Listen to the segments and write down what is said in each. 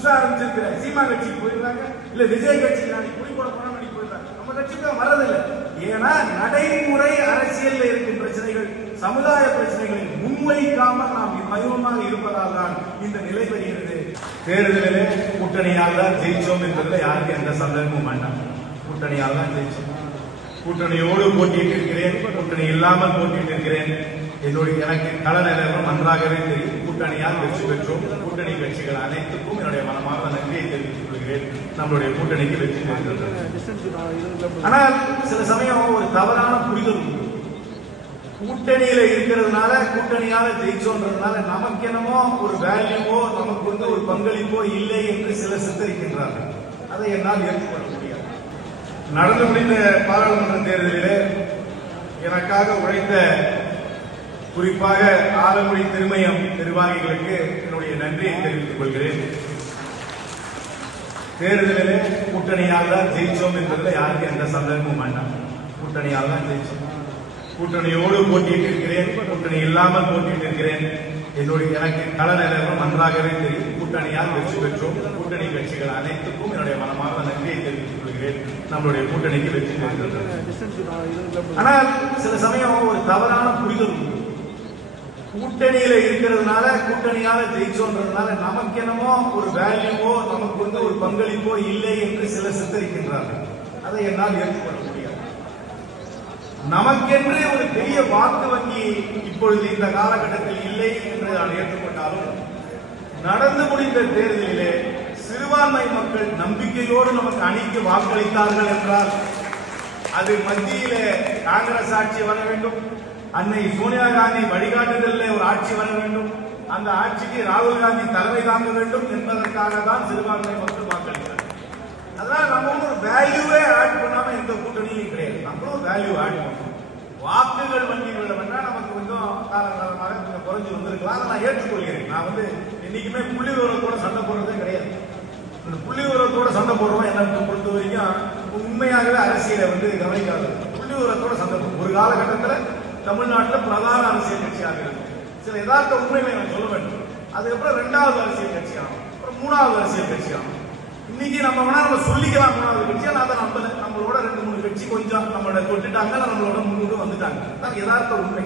புதுசா ஆரம்பிச்சிருக்கிற சீமா கட்சிக்கு போயிருந்தாங்க இல்ல விஜய் கட்சி நாளைக்கு குடி போட போனா நாளைக்கு போயிருந்தாங்க. நம்ம கட்சிக்கு தான் வரதில்லை ஏன்னா நடைமுறை அரசியல்ல இருக்கும் பிரச்சனைகள் சமுதாய பிரச்சனைகளை முன்வைக்காமல் நாம் மயமாக இருப்பதால் தான் இந்த நிலை வருகிறது. தேர்தலிலே கூட்டணியால் தான் ஜெயிச்சோம் என்பதில் யாருக்கு எந்த சந்தர்ப்பமும் வேண்டாம். கூட்டணியால் தான் ஜெயிச்சோம். கூட்டணியோடு போட்டியிட்டு இருக்கிறேன் கூட்டணி இல்லாமல் போட்டியிட்டு இருக்கிறேன் என்னுடைய எனக்கு கள நிலவரம் நன்றாகவே தெரியும். கூட்டணியால் வெற்றி பெற்றோம் கூட்டணி கட்சிகள் அனைத்துக்கும் என்னுடைய மனமார்ந்த நன்றியை தெரிவித்துக் கொள்கிறேன். நம்மளுடைய கூட்டணிக்கு வெற்றி பெற்றிருக்கிறது ஆனால் சில சமயம் ஒரு தவறான புரிதல் உண்டு. கூட்டணியில இருக்கிறதுனால கூட்டணியால ஜெயிச்சோன்றதுனால நமக்கு என்னமோ ஒரு வேல்யூவோ நமக்கு வந்து ஒரு பங்களிப்போ இல்லை என்று சிலர் சித்தரிக்கின்றார்கள். அதை என்னால் ஏற்றுக்கொள்ள முடியாது. நடந்து முடிந்த பாராளுமன்ற தேர்தலிலே எனக்காக உழைத்த குறிப்பாக ஆலங்குடி திருமயம் நிர்வாகிகளுக்கு என்னுடைய நன்றியை தெரிவித்துக் கொள்கிறேன். தேர்தலிலே கூட்டணியால் தான் ஜெயிச்சோம் என்பதில் யாருக்கு எந்த சந்தர்ப்பமும் வேண்டாம். கூட்டணியால் தான் ஜெயிச்சோம். கூட்டணியோடு போட்டியிட்டு இருக்கிறேன் கூட்டணி இல்லாமல் போட்டியிட்டு இருக்கிறேன். என்னுடைய எனக்கு கள நிலவரம் நன்றாகவே தெரியும். கூட்டணியால் வெற்றி பெற்றோம். கூட்டணி கட்சிகள் அனைத்துக்கும் என்னுடைய மனமார்ந்த நன்றியை தெரிவித்துக் கொள்கிறேன். நம்மளுடைய கூட்டணிக்கு வெற்றி பெற்றிருக்கிறது ஆனால் சில சமயம் ஒரு தவறான புரிதல் கூட்டணியில இருக்கிறதுனால கூட்டணியால ஜெயிச்சோன்றதுனால நமக்கு என்னமோ ஒரு வேல்யூவோ நமக்கு வந்து ஒரு பங்களிப்போ இல்லை என்று சிலர் சித்தரிக்கின்றார்கள். அதை என்னால் ஏற்றுக்கொள்ள முடியாது. நமக்கென்று ஒரு பெரிய வாக்கு வங்கி இப்பொழுது இந்த காலகட்டத்தில் இல்லை என்று நான் ஏற்றுக்கொண்டாலும் நடந்து முடிந்த தேர்தலிலே சிறுபான்மை மக்கள் நம்பிக்கையோடு நமக்கு அணிக்கு வாக்களித்தார்கள் என்றால் அது மத்தியிலே காங்கிரஸ் ஆட்சி வர வேண்டும் அன்னை சோனியா காந்தி வழிகாட்டுதலில் ஒரு ஆட்சி வர வேண்டும். அந்த ஆட்சிக்கு ராகுல் காந்தி தலைமை தாங்க வேண்டும் என்பதற்காக தான் சிறுபான்மை மக்கள் வாக்களித்தார் அதனால நம்ம ஒரு வேல்யூவே ஆட் பண்ணாம எந்த கூட்டணியும் கிடையாது. நம்மளும் வேல்யூ ஆட் பண்ணணும். வாக்குகள் வங்கி வேணா நமக்கு கொஞ்சம் காலகாலமாக கொஞ்சம் குறைஞ்சு வந்திருக்கலாம். அதை நான் ஏற்றுக்கொள்கிறேன். நான் வந்து என்னைக்குமே புள்ளி விவரத்தோட சண்டை போடுறதே கிடையாது. இந்த புள்ளி விவரத்தோட சண்டை போடுறோம் என்ன பொறுத்த வரைக்கும் உண்மையாகவே அரசியலை வந்து கவனிக்காது புள்ளி விவரத்தோட சண்டை போடுறோம் ஒரு காலகட்டத்தில் தமிழ்நாட்டில் பிரதான அரசியல் கட்சியாக இருக்கு. சில யதார்த்த உண்மைகளை நான் சொல்ல வேண்டும். அதுக்கப்புறம் ரெண்டாவது அரசியல் கட்சி ஆகும் அப்புறம் மூணாவது அரசியல் கட்சி ஆகும் இன்னைக்கு நம்ம வேணா நம்ம சொல்லிக்கலாம் மூணாவது கட்சி. ஆனா அதை நம்பல. நம்மளோட ரெண்டு மூணு கட்சி கொஞ்சம் நம்மளோட தொட்டுட்டாங்க. நம்மளோட முன்னுக்கு வந்துட்டாங்க. அதான் யதார்த்த உண்மை.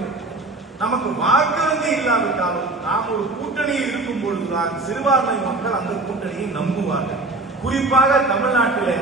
நமக்கு வாக்குறுதி இல்லாவிட்டாலும் நாம் ஒரு கூட்டணியில் இருக்கும் பொழுதுதான் சிறுபான்மை மக்கள் அந்த கூட்டணியை நம்புவார்கள். குறிப்பாக தமிழ்நாட்டில்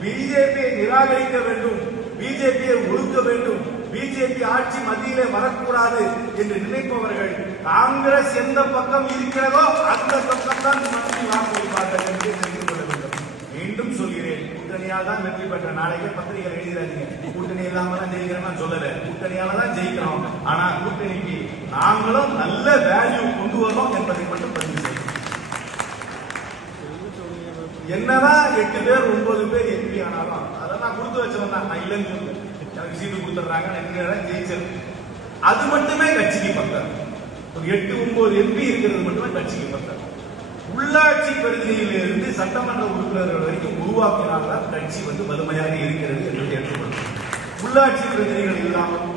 பிஜேபியை நிராகரிக்க வேண்டும். பிஜேபியை ஒடுக்க வேண்டும். பிஜேபி ஆட்சி மத்தியிலே வரக்கூடாது என்று நினைப்பவர்கள் காங்கிரஸ் எந்த பக்கம் இருக்கிறதோ அந்த பக்கம் தான் மக்கள் வாக்களிப்பார்கள் என்று தெரிந்து கொள்ள வேண்டும். மீண்டும் சொல்கிறேன் கூட்டணியால் தான் வெற்றி பெற்ற நாளைக்கே பத்திரிகை எழுதிடாதீங்க. கூட்டணி இல்லாம தான் ஜெயிக்கிறேன் சொல்லல. கூட்டணியால தான் ஜெயிக்கிறோம். ஆனா கூட்டணிக்கு நாங்களும் நல்ல வேல்யூ கொண்டு வரோம் என்பதை மட்டும் பதிவு செய்யும் என்னதான் எட்டு பேர் ஒன்பது பேர் எம்பி ஆனாலும் அதெல்லாம் நான் கொடுத்து வச்சவன் தான். நான் இல்லைன்னு எனக்கு சீட்டு கொடுத்துட்றாங்க என்ன ஜெயிச்சது அது மட்டுமே கட்சிக்கு பத்தாது ஒரு எட்டு ஒன்பது எம்பி இருக்கிறது மட்டுமே கட்சிக்கு பத்தாது உள்ளாட்சி பிரதிநிதியிலிருந்து சட்டமன்ற உறுப்பினர்கள் வரைக்கும் உருவாக்கினால்தான் கட்சி வந்து வலிமையாக இருக்கிறது என்று ஏற்றுக்கொள்ளும் உள்ளாட்சி பிரதிநிதிகள் இல்லாமல்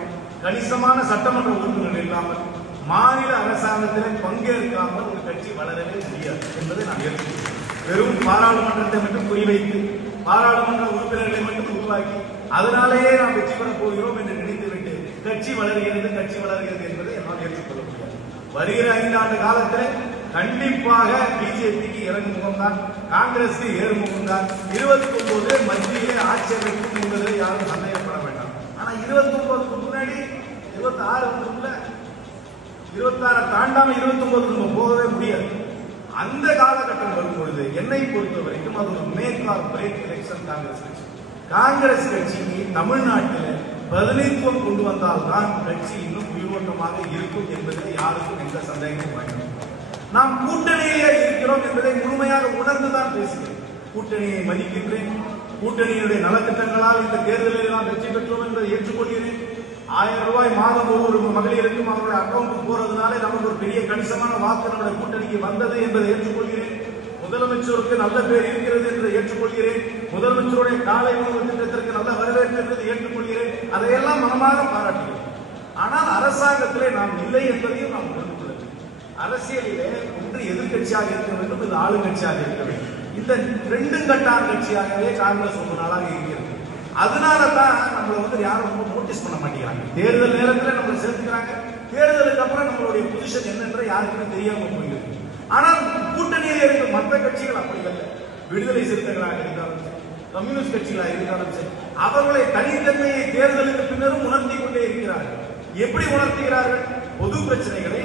கணிசமான சட்டமன்ற உறுப்பினர்கள் இல்லாமல் மாநில அரசாங்கத்தில் பங்கேற்காமல் ஒரு கட்சி வளரவே முடியாது என்பதை நான் ஏற்றுக்கொள்கிறேன். வெறும் பாராளுமன்றத்தை மட்டும் குறிவைத்து பாராளுமன்ற உறுப்பினர்களை மட்டும் உருவாக்கி அதனாலேயே நாம் வெற்றி பெறப் போகிறோம் என்று நினைத்துவிட்டு கட்சி வளர்கிறது கட்சி வளர்கிறது என்பதை என்னால் ஏற்றுக்கொள்ள முடியாது. வருகிற ஐந்தாண்டு காலத்தில் கண்டிப்பாக பிஜேபிக்கு இறங்குமுகம் தான் காங்கிரஸுக்கு ஏறுமுகம் தான் இருபத்தி ஒன்பது மத்தியிலே ஆட்சி அமைக்கும் என்பதில் யாரும் சந்தேகப்பட வேண்டாம். ஆனா இருபத்தி ஒன்பதுக்கு முன்னாடி இருபத்தி ஆறு வந்துருக்குல்ல இருபத்தாறு தாண்டாம இருபத்தி ஒன்பது நம்ம போகவே முடியாது. அந்த காலகட்டம் வரும் பொழுது என்னை பொறுத்த வரைக்கும் அது ஒரு make or break election Congress election Congress கட்சிக்கு தமிழ்நாட்டில் பிரதிநிதித்துவம் கொண்டு வந்தால் தான் கட்சி இன்னும் உயிரோட்டமாக இருக்கும் என்பதில் யாருக்கும் எந்த சந்தேகமும் வேண்டாம் நாம் கூட்டணியிலே இருக்கிறோம் என்பதை முழுமையாக உணர்ந்துதான் பேசுகிறேன். கூட்டணியை மதிக்கின்றேன். கூட்டணியினுடைய நலத்திட்டங்களால் இந்த தேர்தலில் நாம் வெற்றி பெற்றோம் என்பதை ஏற்றுக்கொள்கிறேன். ஆயிரம் ரூபாய் மாதம் ஒவ்வொரு மகளிருக்கும் அவருடைய அக்கௌண்ட் போறதுனாலே நமக்கு ஒரு பெரிய கணிசமான வாக்கு நம்முடைய கூட்டணிக்கு வந்தது என்பதை ஏற்றுக்கொள்கிறேன். முதலமைச்சருக்கு நல்ல பேர் இருக்கிறது என்று ஏற்றுக்கொள்கிறேன். முதலமைச்சருடைய காலை உணவு திட்டத்திற்கு நல்ல வரவேற்பு என்பது ஏற்றுக்கொள்கிறேன். அதையெல்லாம் மனமாக பாராட்டுகிறேன். ஆனால் அரசாங்கத்திலே நாம் இல்லை என்பதையும் நாம் உணர்ந்து அரசியலிலே ஒன்று எதிர்கட்சியாக எதிர்க்கட்சியாக இருக்க வேண்டும் இது ஆளுங்கட்சியாக இருக்க வேண்டும். இந்த ரெண்டு கட்டார் கட்சியாகவே காங்கிரஸ் ஒரு நாளாக இருக்கிறது. அதனால தான் நம்மளை வந்து யாரும் ரொம்ப நோட்டீஸ் பண்ண மாட்டேங்கிறாங்க. தேர்தல் நேரத்தில் நம்மளை சேர்த்துக்கிறாங்க. தேர்தலுக்கு அப்புறம் நம்மளுடைய பொசிஷன் என்னன்ற யாருக்குமே தெரியாம போயிருக்கு ஆனால் கூட்டணியில் இருக்கிற மற்ற கட்சிகள் அப்படி இல்லை. விடுதலை சிறுத்தைகளாக இருந்தாலும் கம்யூனிஸ்ட் கட்சிகளாக இருந்தாலும் சரி அவர்களை தனித்தன்மையை தேர்தலுக்கு பின்னரும் உணர்த்தி கொண்டே இருக்கிறார்கள். எப்படி உணர்த்துகிறார்கள்? பொது பிரச்சனைகளை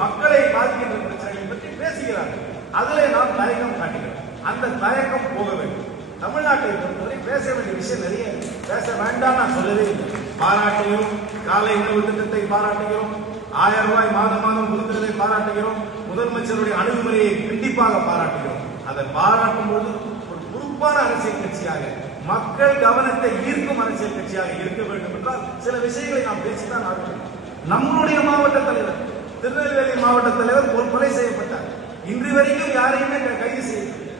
மக்களை பாதிக்கின்ற பிரச்சனைகளை பற்றி பேசுகிறார்கள். அதிலே நாம் தயக்கம் காட்டுகிறோம். அந்த தயக்கம் போக வேண்டும். தமிழ்நாட்டை பொறுத்தவரை பேச வேண்டிய விஷயம் நிறைய பேச வேண்டாம் நான் சொல்லவே இல்லை. பாராட்டுகிறோம். காலை உணவு திட்டத்தை பாராட்டுகிறோம். ஆயிரம் ரூபாய் மாதம் மாதம் கொடுக்கிறதை பாராட்டுகிறோம். முதலமைச்சருடைய அணுகுமுறையை கண்டிப்பாக பாராட்டுகிறோம். அதை பாராட்டும் போது பொறுப்பான அரசியல் கட்சியாக மக்கள் கவனத்தை ஈர்க்கும் அரசியல் கட்சியாக இருக்க வேண்டும் என்றால் சில விஷயங்களை நாம் பேசித்தான் ஆக நம்மளுடைய நம்முடைய மாவட்ட தலைவர் திருநெல்வேலி மாவட்ட தலைவர் ஒரு கொலை செய்யப்பட்டார். இன்று வரைக்கும் யாரையுமே கைது செய்யவில்லை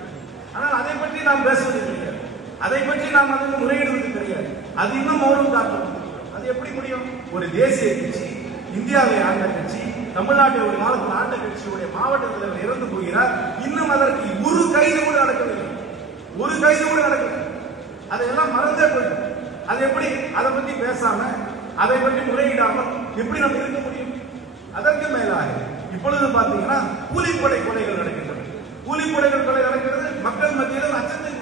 ஆனால் அதை பற்றி நாம் பேசுவது கிடையாது அதை பற்றி நாம் அதுக்கு முறையிடுவது கிடையாது அது இன்னும் மௌனம் காட்டும் அது எப்படி முடியும்? ஒரு தேசிய கட்சி இந்தியாவை ஆண்ட கட்சி தமிழ்நாட்டை ஒரு காலத்தில் ஆண்ட கட்சியுடைய மாவட்ட தலைவர் இறந்து போகிறார். இன்னும் அதற்கு ஒரு கைது கூட நடக்கவில்லை. ஒரு கைது கூட நடக்கல. அதையெல்லாம் மறந்தே போயிடும். அது எப்படி? அதை பத்தி பேசாம அதை பற்றி முறையிடாமல் எப்படி நம்ம இருக்க முடியும்? அதற்கு மேலாக இப்பொழுது பாத்தீங்கன்னா கூலிப்படை கொலைகள் நடக்கின்றன. கூலிப்படைகள் கொலை நடக்கிறது மக்கள் மத்தியில் அச்சத்தை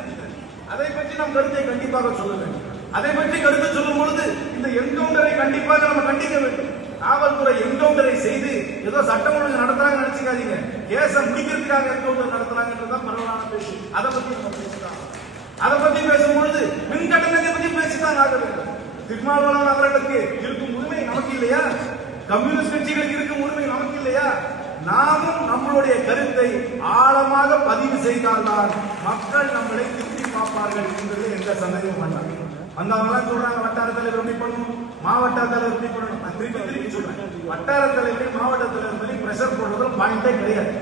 அதை பற்றி நாம் கருத்தை கண்டிப்பாக சொல்ல வேண்டும். அதை பற்றி கருத்து சொல்லும் பொழுது இந்த என்கவுண்டரை கண்டிப்பாக நம்ம கண்டிக்க வேண்டும். காவல்துறை என்கவுண்டரை செய்து ஏதோ சட்டம் ஒழுங்கு நடத்துறாங்க நினைச்சுக்காதீங்க. கேச முடிக்கிறதுக்காக என்கவுண்டர் நடத்துறாங்கன்றதுதான் பரவலான பேச்சு. அதை பத்தி நம்ம பேசிட்டாங்க அதை பத்தி பேசும்பொழுது மின் கட்டணத்தை பத்தி பேசித்தான் ஆக வேண்டும். திருமாவளவன் அவர்களுக்கு இருக்கும் உரிமை நமக்கு இல்லையா? கம்யூனிஸ்ட் கட்சிகளுக்கு இருக்கும் உரிமை நமக்கு இல்லையா? நாமும் நம்மளுடைய கருத்தை ஆழமாக பதிவு செய்தால்தான் மக்கள் நம்மளை திருப்பி பார்ப்பார்கள் என்பது எந்த சந்தேகமும் வேண்டாம். வந்தவங்களாம் சொல்றாங்க வட்டார தலைவர் எப்படி பண்ணணும் மாவட்ட தலைவர் எப்படி பண்ணணும். திருப்பி திருப்பி சொல்றேன் வட்டார தலைவர் மாவட்டத்தில் தலைவர் மேலே போடுறதுல பாயிண்டே கிடையாது.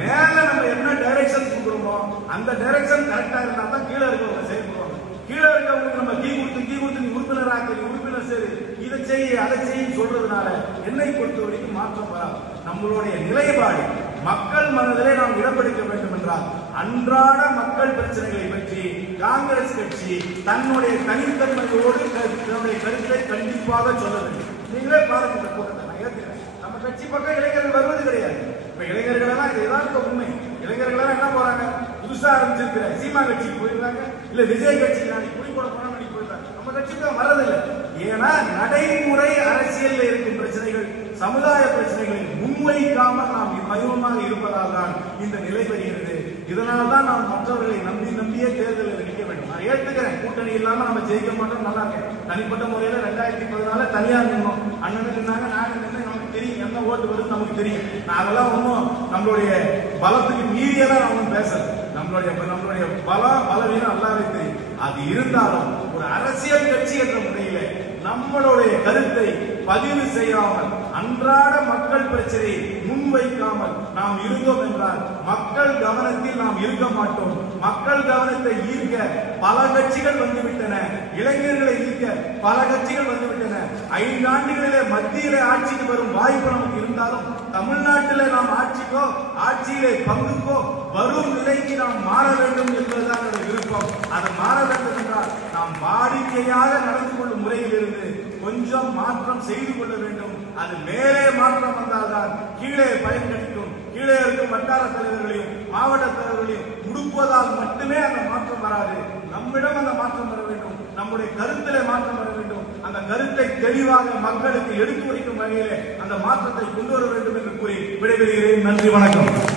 மேல நம்ம என்ன டைரக்ஷன் கொடுக்குறோமோ அந்த டைரக்ஷன் கரெக்டா இருந்தா தான் கீழே இருக்கிறவங்க செயல்படுவாங்க கீழே இருக்கவங்களுக்கு நம்ம கீ கொடுத்து கீ கொடுத்து நீ உறுப்பினர் ஆக்கி உறுப்பினர் சரி இதை செய் அதை செய்யும் சொல்றதுனால என்னை பொறுத்த வரைக்கும் மாற்றம் வராது. நம்மளுடைய நிலைப்பாடு மக்கள் மனதிலே நாம் இடம் வேண்டும் என்றால் அன்றாட மக்கள் பிரச்சனைகளை பற்றி காங்கிரஸ் கட்சி தன்னுடைய தனித்தன்மையோடு தன்னுடைய கருத்தை கண்டிப்பாக சொல்ல வேண்டும். நீங்களே பாருங்க இந்த கூட்டத்தை நான் ஏற்கிறேன் நம்ம கட்சி பக்கம் இளைஞர்கள் வருவது கிடையாது. இப்ப இளைஞர்கள் எல்லாம் இது யதார்த்த உண்மை. இளைஞர்கள் எல்லாம் என்ன போறாங்க? புதுசா ஆரம்பிச்சிருக்கிற சீமா கட்சிக்கு போயிருக்காங்க. இல்ல விஜய் கட்சிக்கு நாளைக்கு குடி போட போனா நாளைக்கு போயிருக்காங்க நம்ம கட்சிக்கு வரதில்லை ஏன்னா நடைமுறை அரசியல் இருக்கும் பிரச்சனைகள் சமுதாய பிரச்சனைகளை முன்வைக்காமல் நாம் மையமாக இருப்பதால் தான் இந்த நிலை வருகிறது. இதனால தான் நான் மற்றவர்களை நம்பி நம்பியே தேர்தலில் நிற்க வேண்டும். நான் ஏற்றுக்கிறேன் கூட்டணி இல்லாம நம்ம ஜெயிக்க மாட்டோம் நல்லா இருக்கேன். தனிப்பட்ட முறையில ரெண்டாயிரத்தி பதினால தனியார் நின்னோம் அண்ணன் நின்னாங்க நாங்க நின்று நமக்கு தெரியும். என்ன ஓட்டு வருது நமக்கு தெரியும். நான் அதெல்லாம் ஒன்றும் நம்மளுடைய பலத்துக்கு மீறியெல்லாம் நான் ஒன்றும் பேசல. நம்மளுடைய நம்மளுடைய பலம் பலவீனம் நல்லாவே தெரியும். அது இருந்தாலும் ஒரு அரசியல் கட்சி என்ற முறையில நம்மளுடைய கருத்தை பதிவு செய்யாமல் அன்றாட மக்கள் பிரச்சனையை முன்வைக்காமல் நாம் இருந்தோம் என்றால் மக்கள் கவனத்தில் நாம் இருக்க மாட்டோம். மக்கள் கவனத்தை ஈர்க்க பல கட்சிகள் வந்துவிட்டன. இளைஞர்களை ஈர்க்க பல கட்சிகள் வந்துவிட்டன. ஐந்து ஆண்டுகளிலே மத்தியிலே ஆட்சிக்கு வரும் வாய்ப்பு நமக்கு இருந்தாலும் தமிழ்நாட்டிலே நாம் ஆட்சிக்கோ ஆட்சியிலே பங்குக்கோ வரும் நிலைக்கு நாம் மாற வேண்டும் என்பதுதான் விருப்பம். அது மாற வேண்டும் என்றால் நாம் வாடிக்கையாக நடந்து கொள்ளும் முறையிலிருந்து கொஞ்சம் மாற்றம் செய்து கொள்ள வேண்டும். அது மேலே மாற்றம் வந்தால்தான் கீழே பயன் கிடைக்கும். கீழே இருக்கும் வட்டார தலைவர்களையும் மாவட்ட தலைவர்களையும் முடுக்குவதால் மட்டுமே அந்த மாற்றம் வராது. நம்மிடம் அந்த மாற்றம் வர வேண்டும். நம்முடைய கருத்திலே மாற்றம் வர வேண்டும். அந்த கருத்தை தெளிவாக மக்களுக்கு எடுத்து வைக்கும் வகையிலே அந்த மாற்றத்தை கொண்டு வர வேண்டும் என்று கூறி விடைபெறுகிறேன். நன்றி வணக்கம்.